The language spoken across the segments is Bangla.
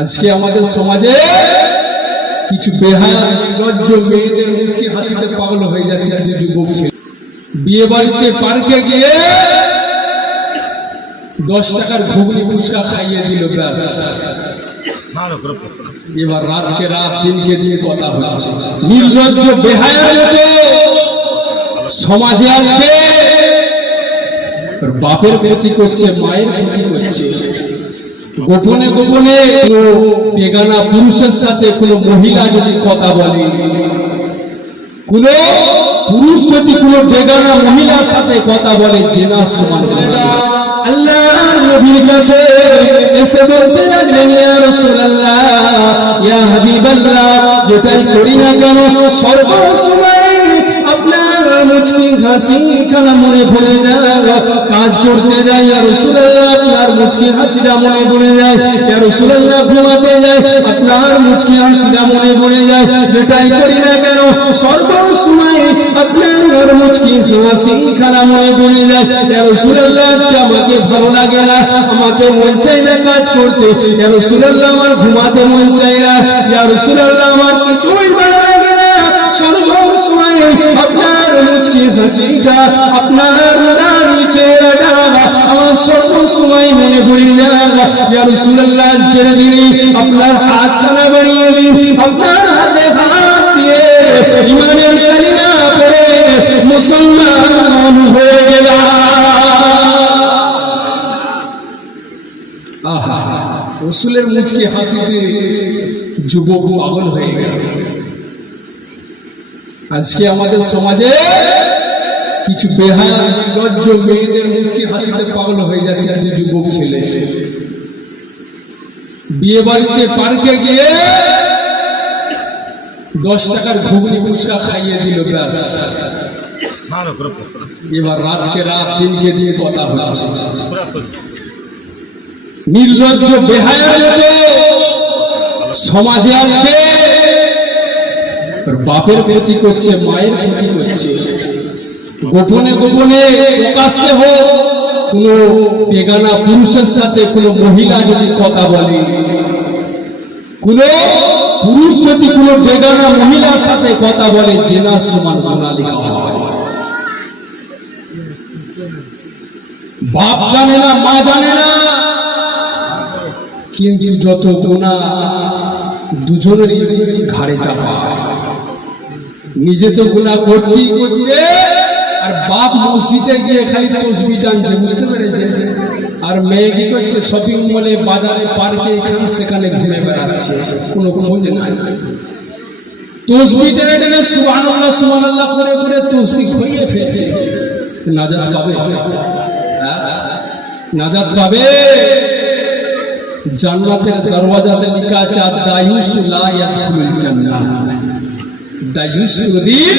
আজকে আমাদের সমাজে কিছু বেহায়া, নির্লজ্জ মেয়েদের মুসকি হাসিতে পাগল হয়ে যাচ্ছে আজকে যুবক বিয়ে বাড়িতে পার্কে গিয়ে দশ টাকার ঘুগনি ফুচকা খাইয়ে দিল, ব্যাস। এবার রাতকে রাত, দিনকে দিন কথা হচ্ছে। নির্লজ্জ, বেহায়া সমাজে আসবে বাপের ক্ষতি করছে, মায়ের ক্ষতি করছে। গোপনে গোপনে বেগানা পুরুষের সাথে কোনো মহিলা যদি কথা বলে, কোন পুরুষ যদি কোনো বেগানা মহিলার সাথে কথা বলে, জেনা সমান আল্লাহ যেটাই করি না কেন সর্বসময় হাসি খানা মনে পড়ে যায়, কাজ করতে যাই আর আপনার মুচকি হাসিটা মনে পড়ে যায়, আর রাসূলুল্লাহ ঘুমাতে যায়, আপনার মুচকি হাসিটা মনে পড়ে যায়, যেটাই করি না কেন, সর্বসময় আপনার মুচকি হাসি খানা মনে পড়ে যায়, আর রাসূলুল্লাহ আজকে আমাকে ভালো লাগে না, আমাকে মন চাই না কাজ করতে, আর রাসূলুল্লাহ আমার ঘুমাতে মন চাই না, আর আমার হাসিটা আপনার আমার সর্বসময় মনে পড়ে ইয়া রাসূলুল্লাহ, আজকের দিনে আপনার বাড়িয়ে দিন। আপনার হাতে হাত দিয়ে ইমানের কালিমা পড়ে মুসলমান হয়ে আহা, রসুলের হাসিতে যুবক হয়ে গেল আজকে আমাদের সমাজে কিছু বেহায়া মেয়েদের মুচকি হাসিতে পাগল হয়ে যাচ্ছে আজকে যুবক ছেলে। বিয়ে বাড়িতে পার্কে গিয়ে দশ টাকার ঘুগনি ফুচকা খাইয়ে দিল ব্যাস এবার রাতকে রাত দিনকে দিয়ে কথা হচ্ছে। নির্লজ্জ বেহায়ার মতো সমাজে আসবে। বাপের ক্ষতি করছে, মায়ের ক্ষতি করছে। গোপনে গোপনে প্রকাশ্যে হোক, কোন বেগানা পুরুষের সাথে কোনো মহিলা যদি কথা বলে, কোন পুরুষ যদি কোনো বেগানা মহিলার সাথে কথা বলে, জেনা সমান লেখা হয়। বাপ জানে না, মা জানে না, কিন্তু যত গুণা দুজনেরই ঘাড়ে চাপা। নিজে তো গুণা করছেই করছে আর বাপ মসজিদে গিয়ে খালি তসবি টানছে, বুঝতে পেরেছে আর মেয়ে কি করছে? শপিং মলে বাজারে পার্কে এখানে, সেখানে ঘুরে বেড়াচ্ছে। কোনো খোঁজ নাই। তসবি টেনে টেনে সুবহানাল্লাহ সুবহানাল্লাহ করে করে তসবি খইয়ে ফেলছে। নাজাত পাবে? হ্যাঁ? নাজাত পাবে? জান্নাতের দরওয়াজাতে লেখা আছে আদায়ুস লা ইয়াদখুলুল জান্নাহ। দায়ুস নদীর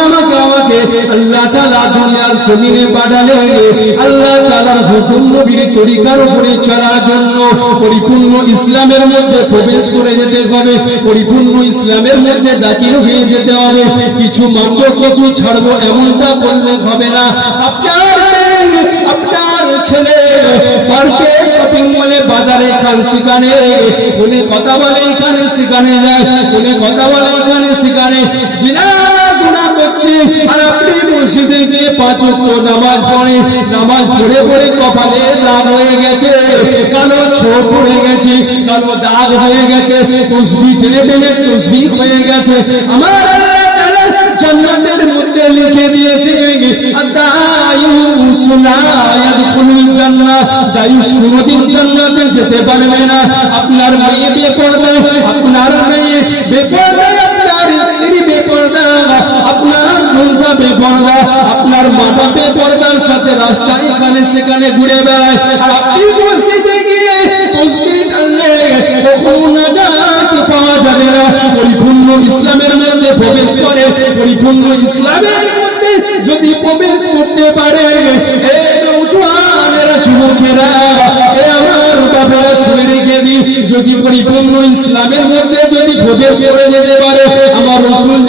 আমাকে আল্লাহ তাআলা দুনিয়ার পাঠালেন। আল্লাহ নবীর তরিকার উপরে চলার জন্য পরিপূর্ণ ইসলামের মধ্যে প্রবেশ করে যেতে হবে। পরিপূর্ণ ইসলামের মধ্যে দাখিল হয়ে যেতে হবে। কিছু কিছু ছাড়বো এমনটা বললে হবে না। আপনার আপনার ছেলে পার্কে শপিং মলে বাজারে খান সেখানে কোনে কথা বলে এখানে সেখানে যায় কোনে কথা বলে এখানে করছে আর আপনি মসজিদে গিয়ে পাঁচ ওয়াক্ত নামাজ পড়ে নামাজ পড়ে পড়ে কপালে দাগ হয়ে গেছে, কালো ছোপ পড়ে গেছে, কালো দাগ হয়ে গেছে, তসবি টেনে টেনে তসবি হয়ে গেছে। আমার আল্লাহ তাআলা জান্নাতের মধ্যে লিখে দিয়েছে আদায়ুস লা ইয়াদখুলুল জান্নাহ দায়ুস কোনদিন জান্নাতে যেতে পারবে না। আপনার মেয়ে বেপরদা আপনার মেয়ে বেপরদা মাতা বেপরদার সাথে এখানে সেখানে ঘুরে বেড়ায়। পাওয়া যাবে না। পরিপূর্ণ ইসলামের মধ্যে প্রবেশ করে, পরিপূর্ণ ইসলামের মধ্যে যদি প্রবেশ করতে পারে শুনে রেখে দিন যদি পরিপূর্ণ ইসলামের মধ্যে যদি প্রবেশ করে যেতে পারে, আমার রসুল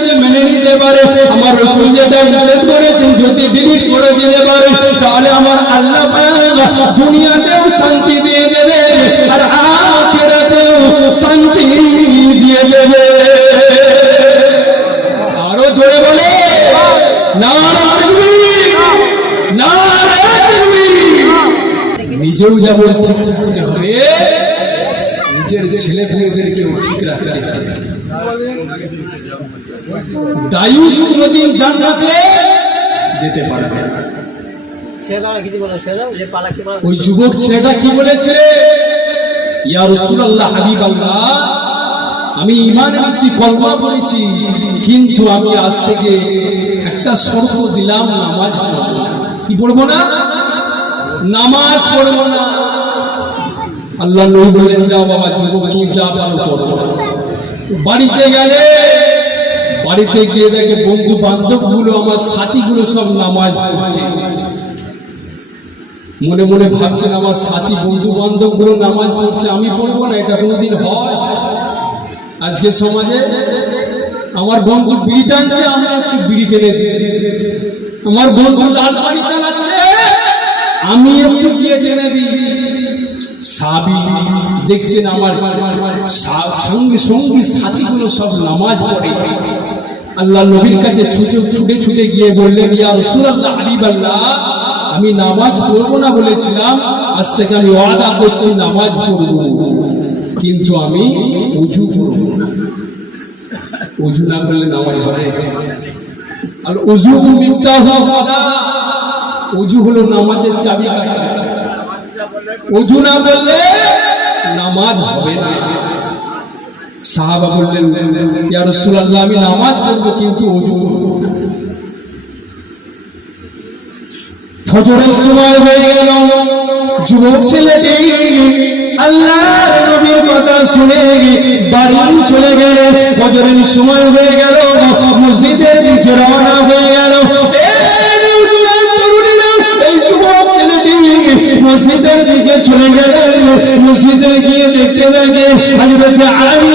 যদি মেনে নিতে পারে, আমার রসুল যেটা নিষেধ করেছেন, যদি বিলিট করে দিতে পারে, তাহলে আমার আল্লাহ দুনিয়াতেও শান্তি দিয়ে দেবে আর আখেরাতেও শান্তি দিয়ে দেবে আরও জোরে বলে না না নিজেও যেমন ঠিক থাকতে হবে, নিজের ছেলে মেয়েদেরকেও ঠিক রাখতে হবে দায়ুস কোনদিন জান্নাতে যেতে পারবে যে কি ওই যুবক ছেলেটা কি বলেছে? ইয়া রাসূলুল্লাহ হাবিবাল্লাহ আমি ঈমান এনেছি কলমা পড়েছি কিন্তু আমি আজ থেকে একটা শর্ত দিলাম নামাজ কি পড়ব না? নামাজ পড়ব না। আল্লাহ নবী বললেন যাও বাবা যুবক তুমি যা পারো করো। বাড়িতে গেলে বাড়িতে গিয়ে দেখে বন্ধু বান্ধবগুলো আমার সাথীগুলো সব নামাজ পড়ছে। মনে মনে ভাবছেন, আমার সাথী বন্ধু বান্ধবগুলো নামাজ পড়ছে, আমি পড়ব না, এটা কোনোদিন হয়? আজকে সমাজে আমার বন্ধু বিড়ি টানছে, আমরা একটু বিড়ি টেনে দিই। আমার বন্ধু লাল পানি চালাচ্ছে, আমি একটু গিয়ে টেনে দিই। সাবি, দেখছেন আমার সঙ্গে সঙ্গী সাথীগুলো সব নামাজ পড়ে। আল্লাহ নবীর কাছে ছুটে ছুটে ছুটে গিয়ে বললেন, ইয়া রাসূলুল্লাহ, হাবিবাল্লাহ, আমি নামাজ পড়ব না বলেছিলাম, আজ থেকে আমি ওয়াদা করছি নামাজ পড়ব। কিন্তু আমি উজু করব উজু না করলে নামাজ হবে আর উজু সালাহ উজু হলো নামাজের চাবি উজু না করলে নামাজ হবে না। সাহাবা বললেন, ইয়া রাসূলুল্লাহ, আমি নামাজ পড়ব কিন্তু করব ফজরের সময় হয়ে গেল, যুবক ছেলেটি আল্লাহর নবীর কথা শুনে বাড়ি চলে গেল। ফজরের সময় হয়ে গেল, মসজিদের দিকে রওনা হয়ে গেল। মসজিদের দিকে চলে গেল। মসজিদে গিয়ে দেখতে দেখে হযরত আলী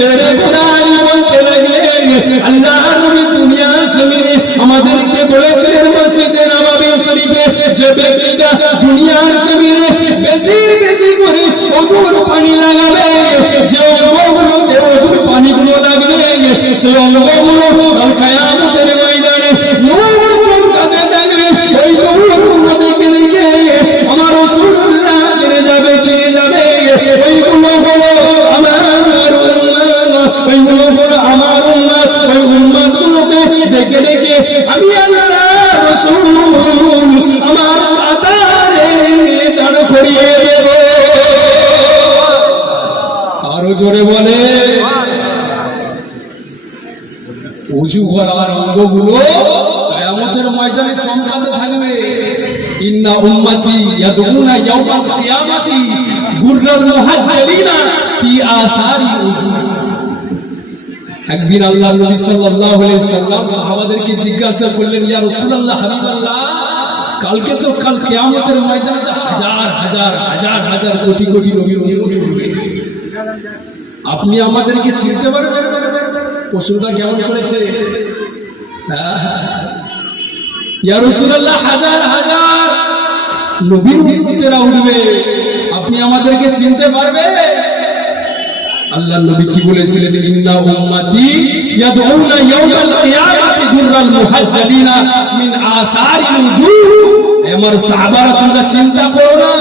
শেরে আলী বলতে লাগলেন আল্লাহ নবী দুনিয়া জমিনে আমাদেরকে বলেছিলেন মসজিদে নববী শরীফে যে ব্যক্তিটা দুনিয়ার জমিনে বেশি বেশি করে অজুর পানি লাগাবে। যে অঙ্গগুলোতে অজুর পানিগুলো লাগবে সে অঙ্গগুলো জোরে বলে। উঁচু করার অঙ্গগুলো কিয়ামতের ময়দানে চমকাতে থাকবে। ইন্না উম্মতি ইয়াওমাল মুহাজ্জালিনা আসারি একদিন আল্লাহ নবী সাল্লাল্লাহু আলাইহি সাল্লাম সাহাবাদেরকে জিজ্ঞাসা করলেন, ইয়া রাসূলুল্লাহ, হাবিবাল্লাহ, কালকে তো কাল কিয়ামতের ময়দানে হাজার হাজার হাজার হাজার কোটি কোটি নবীর উম্মত উঠবে। আপনি আমাদেরকে চিনতে পারবেন? প্রশ্নটা কেমন করেছে? হাজার হাজার উঠবে। আপনি আমাদেরকে চিনতে পারবে আল্লাহ নবী কি বলেছিলেন? আমার সাহাবারা তোমরা চিন্তা করো না।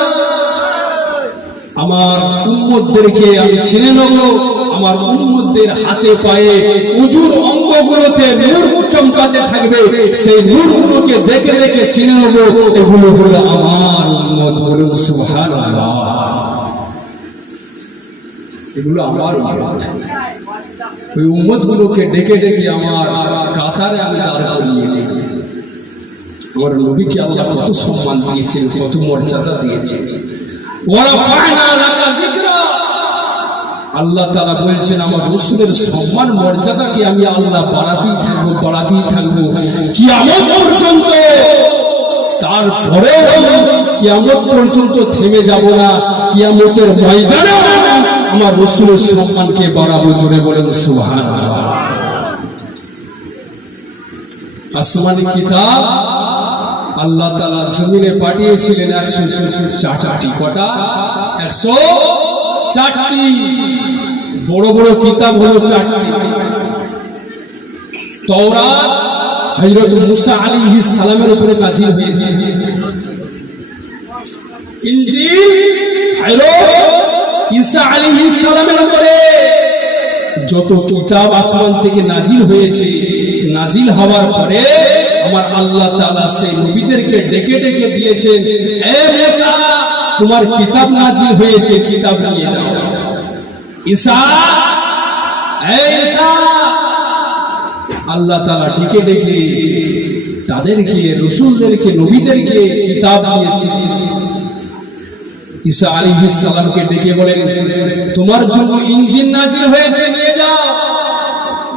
আমার উম্মতদেরকে আমি চিনে নেব আমার উম্মতদের হাতে পায়ে উজুর অঙ্গগুলোতে নূর চমকাতে থাকবে। সেই নূরগুলোকে দেখে দেখে চিনে নেব এগুলো হলো আমার উম্মত বলুন সুবহানাল্লাহ। এগুলো আমার উম্মত। ওই উম্মত গুলোকে ডেকে ডেকে আমার কাতারে আমি দাঁড় করিয়ে আমার নবীকে আল্লাহ কত সম্মান দিয়েছেন, কত মর্যাদা দিয়েছেন। আল্লাহ তারা বলছেন, আমার রসুলের সম্মান, মর্যাদাকে আমি আল্লাহ বাড়াতেই থাকব বাড়াতেই থাকব। কিয়ামত পর্যন্ত তারপরে কিয়ামত পর্যন্ত থেমে যাব না। কিয়ামতের ময়দানে আমার রসুলের সম্মানকে বাড়াবো, জোরে বলেন সুবহান আসমানি কিতাব আল্লাহ তালা জমিনে পাঠিয়েছিলেন একশো চারটি কটা? একশো চারটি। বড় বড় কিতাব হলো চারটি। তওরাত হযরত মুসা আলাইহিস সালামের উপরে নাজিল হয়েছে। ইনজিল হযরত ঈসা আলাইহিস সালামের উপরে যত কিতাব আসমান থেকে নাজিল হয়েছে, নাজিল হওয়ার পরে আমার আল্লাহ তালা সেই নবীদেরকে ডেকে ডেকে দিয়েছে তোমার কিতাব নাজিল হয়েছে, কিতাব নিয়ে যাও। ঈসা আল্লাহ তালা ডেকে ডেকে তাদেরকে, রসুলদেরকে, নবীদেরকে কিতাব দিয়েছে ঈসা আলাইহিস সালামকে ডেকে বলেন, তোমার জন্য ইঞ্জিন নাজিল হয়েছে, নিয়ে যাও।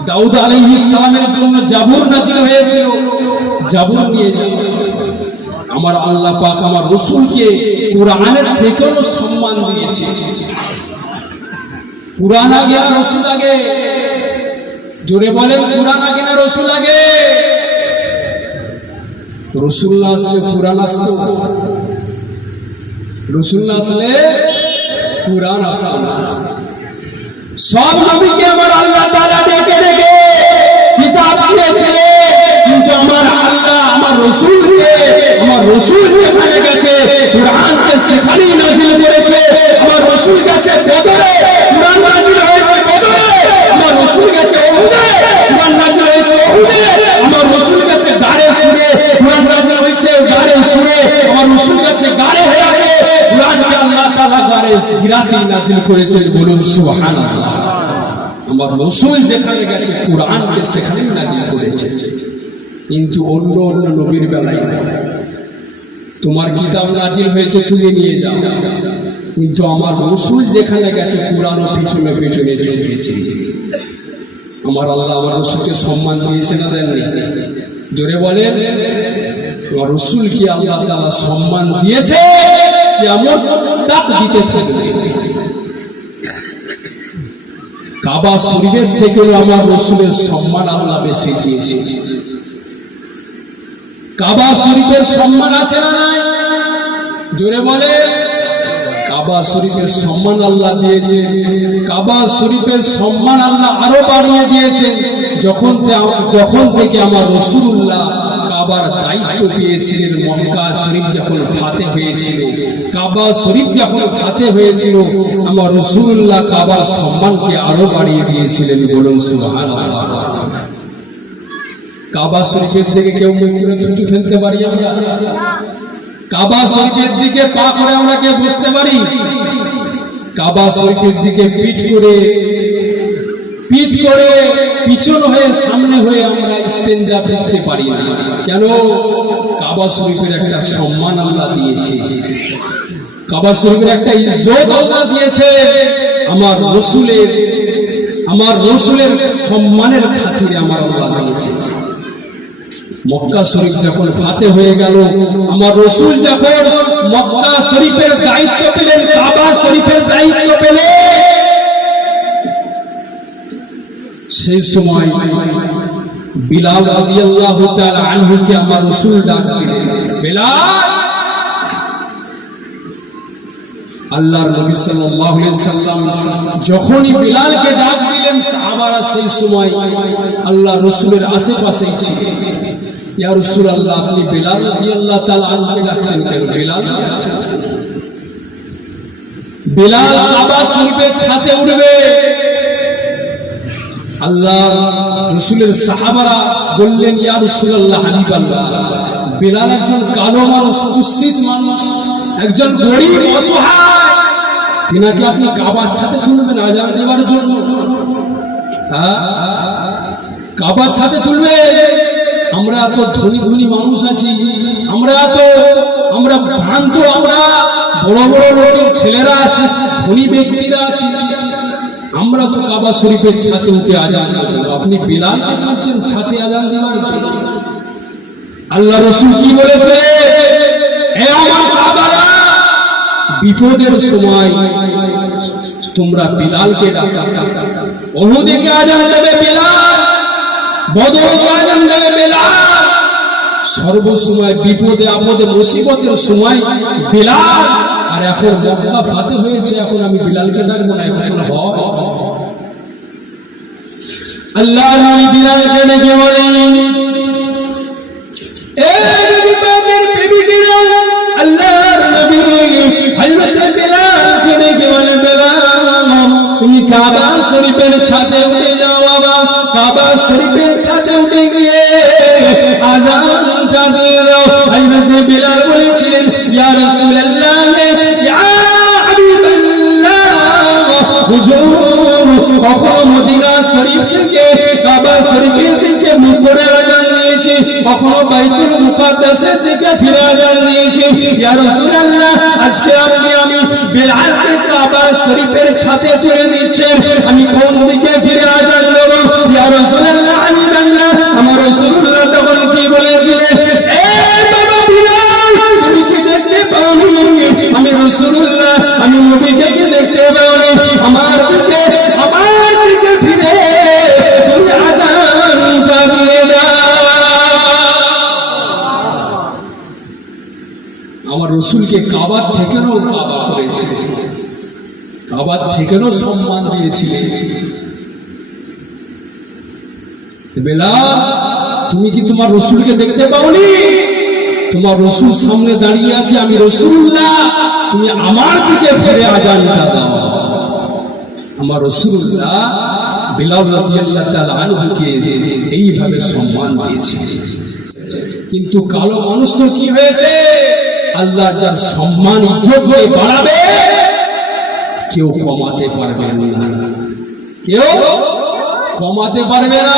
দাউদ আলাইহিস সালামের জন্য জাবুর নাজিল হয়েছিল। জাবুর নিয়ে যাও। আমার আল্লাহ পাক আমার রসুলকে কোরআনের থেকেও সম্মান দিয়েছে। কোরআন আগে না রসুল আগে? জোরে বলেন, কোরআন আগে না রসুল আগে? রসুল না আসলে কোরআন আসতো রসুল আসলে কোরআন আসতো সব নবীকে আমার আল্লাহ তাআলা ডেকে ডেকে কিতাব দিয়েছে কিন্তু আমার আল্লাহ, আমার রসুলকে আমার রসুল যেখানে গেছে, কোরআনকে সেখানেই নাজিল করেছে। আমার রসুল গেছে বদরে, কোরআন নাজিল হয়েছে বদরে। আমার রসুল গেছে ওহুদে কোরআন নাজিল হয়েছে ওহুদে আমার রসুল গেছে গাড়ে সুরে, কোরআন নাজিল হয়েছে গাড়ে সুরে। আমার রসুল গেছে গাড়ে কোরআনকে আল্লাহ তাআলা গাড়ে হিরাতেই নাজিল করেছেন বলুন সুবহানাল্লাহ। আমার রসুল যেখানে গেছে, কোরআনকে সেখানেই নাজিল করেছে। কিন্তু অন্য অন্য নবীর বেলায় তোমার কিতাব নাজিল হয়েছে তুমি নিয়ে যাও। কিন্তু আমার রসুল যেখানে গেছে কোরআন পিছনে পিছনে চলেছে। আমার আল্লাহ আমার রসুলকে সম্মান দিয়েছে না দেননি? জোরে বলেন, আমার রসুল কি আল্লাহ তাআলা সম্মান দিয়েছে? কাবা শরীফের থেকেও আমার রসুলের সম্মান আল্লাহ বেশি দিয়েছে। কাবা শরীফের সম্মান আছে না নাই? জোরে বলে, কাবা শরীফের সম্মান আল্লাহ দিয়েছে। কাবা শরীফের সম্মান আল্লাহ আরও বাড়িয়ে দিয়েছে। যখন যখন থেকে আমার রসুল্লাহ কাবার দায়িত্ব পেয়েছিলেন মক্কা শরীফ যখন ফাতে হয়েছিল। কাবা শরীফ যখন ফাতে হয়েছিল আমার রসুল্লাহ কাবার সম্মানকে আরও বাড়িয়ে দিয়েছিলেন বলুন সুবহানাল্লাহ। কাবা শরীফের থেকে কেউ মুখ ফেলতে পারি আমরা? কাবা শরীফের দিকে পা করে আমরা কে বসতে পারি? কাবা শরীফের দিকে পিঠ করে পিঠ করে পিছন হয়ে সামনে হয়ে আমরা স্টেঞ্জা ফেলতে পারি না। কেন? কাবা শরীফের একটা সম্মান আল্লাহ দিয়েছে। কাবা শরীফের একটা ইজ্জত আল্লাহ দিয়েছে। আমার রসুলের আমার রসুলের সম্মানের খাতিরে আমার আল্লাহ দিয়েছে। মক্কা শরীফ যখন ফাতে হয়ে গেল, আমার রসুল যখন মক্কা শরীফের দায়িত্ব পেলেন, কাবা শরীফের দায়িত্ব পেলেন, সেই সময় বিলাল রাদিয়াল্লাহু তাআলা আনহুকে আমার রসুল ডাক দিলেন, বিলাল! আল্লাহর নবী সাল্লাল্লাহু আলাইহি সাল্লাম যখনই বিলালকে ডাক দিলেন, সাহাবারা সেই সময় আল্লাহ রসুলের আশেপাশেই ছিল ইয়া রাসূলুল্লাহ, আপনি বিলাল রাদিয়াল্লাহু তাআলা আনহুকে ডাকছেন কেন? বিলাল? বেলাল কাবা শরীফের ছাতে উঠবে। আল্লাহ, রসুলের সাহাবারা বললেন, ইয়া হাবিব আল্লাহ বেলাল একজন কালো মানুষ, কুৎসিত মানুষ, একজন গরিব, অসহায়। তিনাকে আপনি কাবার ছাতে তুলবেন আজান দেওয়ার জন্য। হ্যাঁ? কাবার ছাতে তুলবে আমরা এত ধনী ধনী মানুষ আছি, আমরা এত, আমরা ভ্রান্ত, আমরা বড় বড় লোকের ছেলেরা আছে, ধনী ব্যক্তিরা আছে। আমরা তো কাবা শরীফের ছাতে উঠে আজান আপনি বিলালকে বলছেন ছাতে আজান দেওয়ার আল্লাহ রসুল কি বলেছে? বিপদের সময় তোমরা বিলালকে ডাকা। অহুদিকে আজান দেবে বিলাল? বদরকে আজান দেবে বিলাল? সর্বসময় বিপদে, আপদে, মুসিবতের সময় বিলাল আর এখন মক্কা ফাতে হয়েছে, এখন আমি বিলালকে ডাকবো না, এখন হয় আল্লাহ নবী বিলালকে ডেকে বলেন বিলাল কাবা শরীফের ছাদে উঠে যাও বাবা, কাবা শরীফের ছাদে উঠে গিয়ে হযরত বিলাল বলেছিলেন, ইয়া রাসূলুল্লাহ শরীফের দিকে মুখ করে আজান নিয়েছি কখনো বাইতুল মুকাদ্দাসের দিকে ফিরে আজান নিয়েছি ইয়া রাসূলুল্লাহ, আজকে আপনি আমি বিলালকে কাবা শরীফের ছাদে তুলে নিচ্ছে। আমি কোন দিকে ফিরে আজান দেব? ইয়া রাসূলুল্লাহ, আমি বললাম আমার রাসূলুল্লাহ তখন কি বলেছিলেন? রসুলকে কাবার থেকেও কাবা করেছে কাবার থেকেও সম্মান দিয়েছিলেন বেলা, তুমি কি তোমার রসুলকে দেখতে পাওনি? তোমার রসুল সামনে দাঁড়িয়ে আছে, আমি রসুল্লাহ তুমি আমার দিকে ফিরে আজানটা দাও আমার রসুল্লাহ বিলাল রাদিয়াল্লাহু তাআলা আনহুকে এইভাবে সম্মান দিয়েছে। কিন্তু কালো মানুষ তো কি হয়েছে? আল্লাহ যার সম্মান ইজ্জত বাড়াবে কেউ কমাতে পারবে না। কেউ কমাতে পারবে না।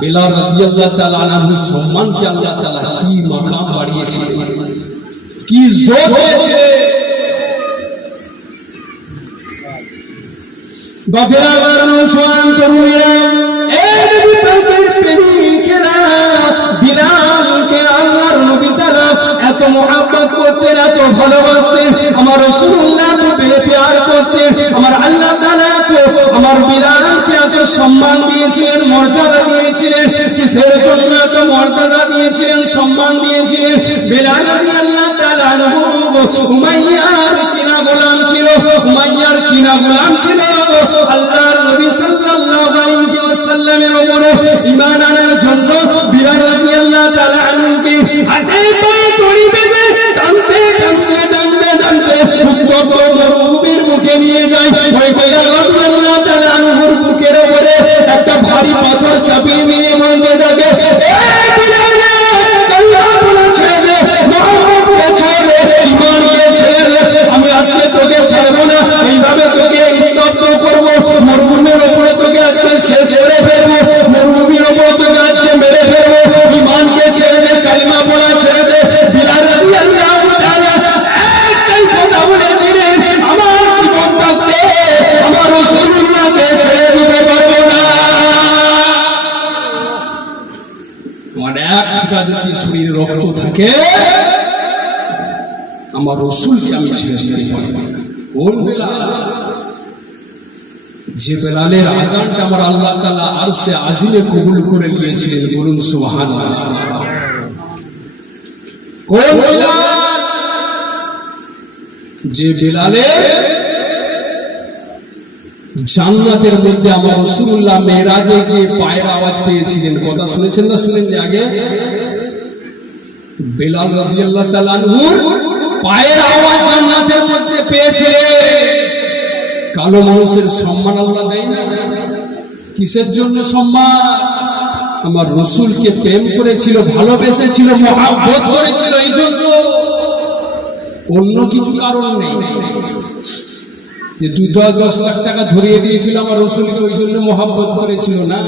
বেলাল রাদিয়াল্লাহু তাআলা আনহুর সম্মানকে আল্লাহ তাআলা কি মাকাম বাড়িয়েছে, কি ইজ্জত দিয়েছে বাপেরা মহব্বত এত ভালোবাসতেন আমার রাসূলুল্লাহ তো পেয়ে প্যার করতেন আমার আল্লাহ তাআলা তো আমার বিলালকে এত সম্মান দিয়েছিলেন, মর্যাদা দিয়েছিলেন, কিসের জন্য এত মর্যাদা দিয়েছিলেন, সম্মান দিয়েছিলেন? বিলাল তাআলা আনহু, উমাইয়ার কিনা গোলাম ছিল, উমাইয়ার কিনা গোলাম ছিল। আল্লাহর নবী রক্ত থাকে, আমার রসুলকে আমি ছেড়ে দিতে বেলাল যে বেলালের আজানটা আমার আল্লাহ তালা আর সে আজিলে কবুল করে নিয়েছিলেন বলুন সুহান যে বেলালে জান্নাতের মধ্যে আমার রসুল্লাহ মেয়েরাজে গিয়ে পায়ের আওয়াজ পেয়েছিলেন, কথা শুনেছেন না শুনেন আগে? বেলাল রাদিয়াল্লাহু তাআলা পায়ের আওয়াজ জান্নাতের মধ্যে পেয়েছিলেন কালো মানুষের সম্মান আল্লাহ দেয় না। কিসের জন্য সম্মান? আমার রসুলকে প্রেম করেছিল, ভালোবেসেছিল, মহাব্বত করেছিল এই জন্য অন্য কিছু কারণ নেই। যে দু দশ দশ লাখ টাকা ধরিয়ে দিয়েছিল আমার রসুলকে ওই জন্য মহাব্বত করেছিল। না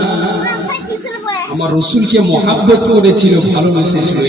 আমার রসুলকে মহাব্বত করেছিল, ভালোবেসেছিল